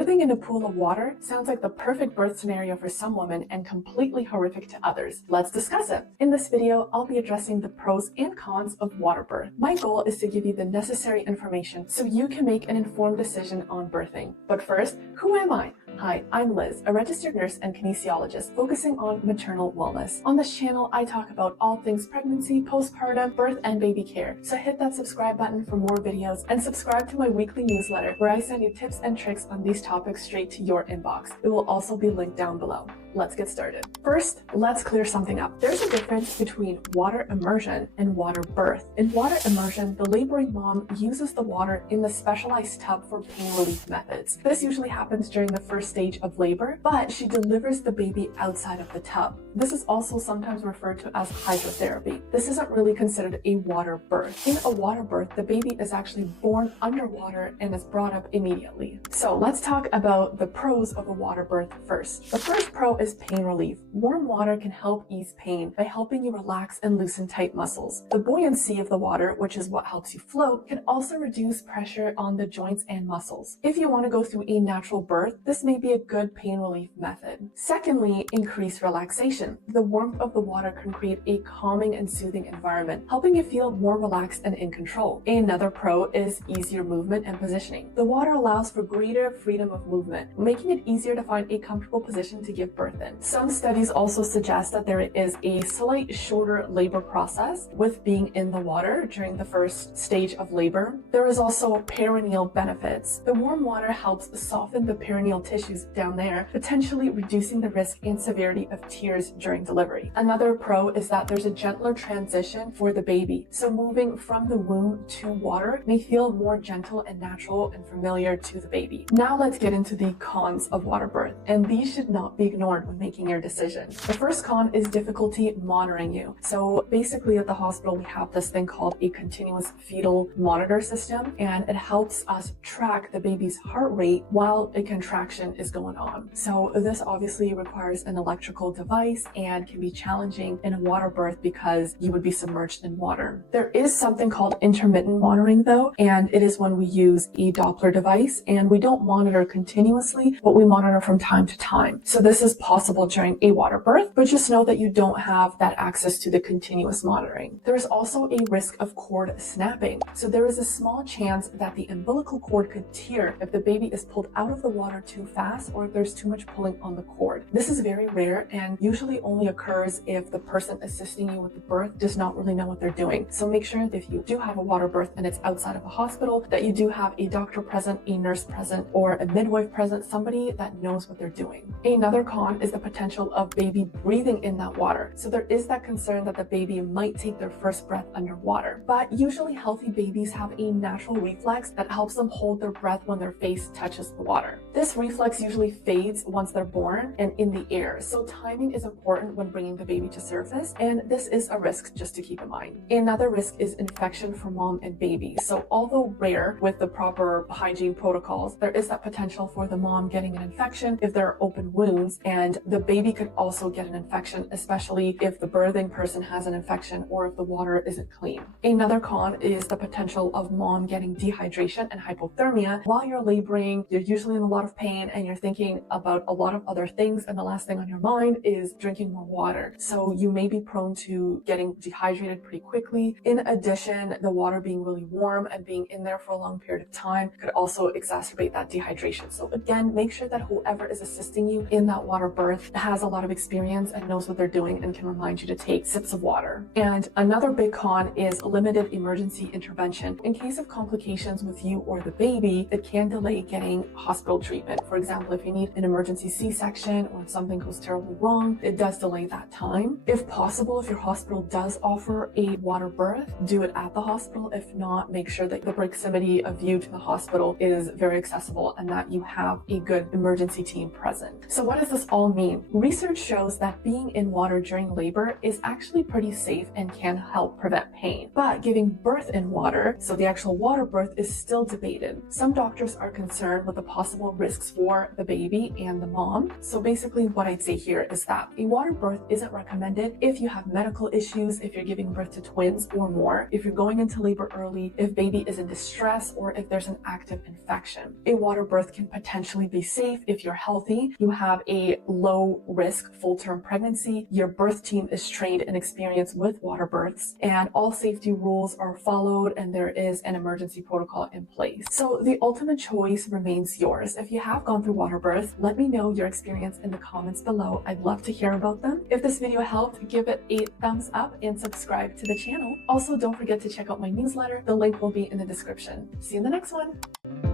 Birthing in a pool of water sounds like the perfect birth scenario for some women and completely horrific to others. Let's discuss it. In this video, I'll be addressing the pros and cons of water birth. My goal is to give you the necessary information so you can make an informed decision on birthing. But first, who am I? Hi, I'm Liz, a registered nurse and kinesiologist focusing on maternal wellness. On this channel, I talk about all things pregnancy, postpartum, birth, and baby care. So hit that subscribe button for more videos and subscribe to my weekly newsletter where I send you tips and tricks on these topics straight to your inbox. It will also be linked down below. Let's get started. First, let's clear something up. There's a difference between water immersion and water birth. In water immersion, the laboring mom uses the water in the specialized tub for pain relief methods. This usually happens during the first stage of labor, but she delivers the baby outside of the tub. This is also sometimes referred to as hydrotherapy. This isn't really considered a water birth. In a water birth, the baby is actually born underwater and is brought up immediately. So let's talk about the pros of a water birth first. The first pro is pain relief. Warm water can help ease pain by helping you relax and loosen tight muscles. The buoyancy of the water, which is what helps you float, can also reduce pressure on the joints and muscles. If you want to go through a natural birth, this may be a good pain relief method. Secondly, increase relaxation. The warmth of the water can create a calming and soothing environment, helping you feel more relaxed and in control. Another pro is easier movement and positioning. The water allows for greater freedom of movement, making it easier to find a comfortable position to give birth in. Some studies also suggest that there is a slight shorter labor process with being in the water during the first stage of labor. There is also perineal benefits. The warm water helps soften the perineal tissues down there, potentially reducing the risk and severity of tears during delivery. Another pro is that there's a gentler transition for the baby. So moving from the womb to water may feel more gentle and natural and familiar to the baby. Now let's get into the cons of water birth, and these should not be ignored when making your decision. The first con is difficulty monitoring you. So basically at the hospital, we have this thing called a continuous fetal monitor system, and it helps us track the baby's heart rate while a contraction is going on. So this obviously requires an electrical device and can be challenging in a water birth because you would be submerged in water. There is something called intermittent monitoring though, and it is when we use a Doppler device and we don't monitor continuously, but we monitor from time to time. So this is possible during a water birth, but just know that you don't have that access to the continuous monitoring. There is also a risk of cord snapping. So there is a small chance that the umbilical cord could tear if the baby is pulled out of the water too fast or if there's too much pulling on the cord. This is very rare and usually only occurs if the person assisting you with the birth does not really know what they're doing. So make sure that if you do have a water birth and it's outside of a hospital, that you do have a doctor present, a nurse present, or a midwife present, somebody that knows what they're doing. Another con is the potential of baby breathing in that water. So there is that concern that the baby might take their first breath underwater. But usually healthy babies have a natural reflex that helps them hold their breath when their face touches the water. This reflex usually fades once they're born and in the air. So timing is important when bringing the baby to surface, and this is a risk just to keep in mind. Another risk is infection for mom and baby. So although rare with the proper hygiene protocols, there is that potential for the mom getting an infection if there are open wounds, and the baby could also get an infection, especially if the birthing person has an infection or if the water isn't clean. Another con is the potential of mom getting dehydration and hypothermia. While you're laboring, you're usually in a lot of pain and you're thinking about a lot of other things, and the last thing on your mind is drinking more water. So you may be prone to getting dehydrated pretty quickly. In addition, the water being really warm and being in there for a long period of time could also exacerbate that dehydration. So again, make sure that whoever is assisting you in that water birth has a lot of experience and knows what they're doing and can remind you to take sips of water. And another big con is limited emergency intervention. In case of complications with you or the baby, it can delay getting hospital treatment. For example, if you need an emergency C-section or if something goes terribly wrong, it does delay that time. If possible, if your hospital does offer a water birth, do it at the hospital. If not, make sure that the proximity of you to the hospital is very accessible and that you have a good emergency team present. So what does this all all mean? Research shows that being in water during labor is actually pretty safe and can help prevent pain. But giving birth in water, so the actual water birth, is still debated. Some doctors are concerned with the possible risks for the baby and the mom. So basically what I'd say here is that a water birth isn't recommended if you have medical issues, if you're giving birth to twins or more, if you're going into labor early, if baby is in distress, or if there's an active infection. A water birth can potentially be safe if you're healthy, you have a low risk full-term pregnancy, your birth team is trained and experienced with water births, and all safety rules are followed, and there is an emergency protocol in place. So the ultimate choice remains yours. If you have gone through water birth, let me know your experience in the comments below. I'd love to hear about them. If this video helped, give it a thumbs up and subscribe to the channel. Also, don't forget to check out my newsletter. The link will be in the description. See you in the next one.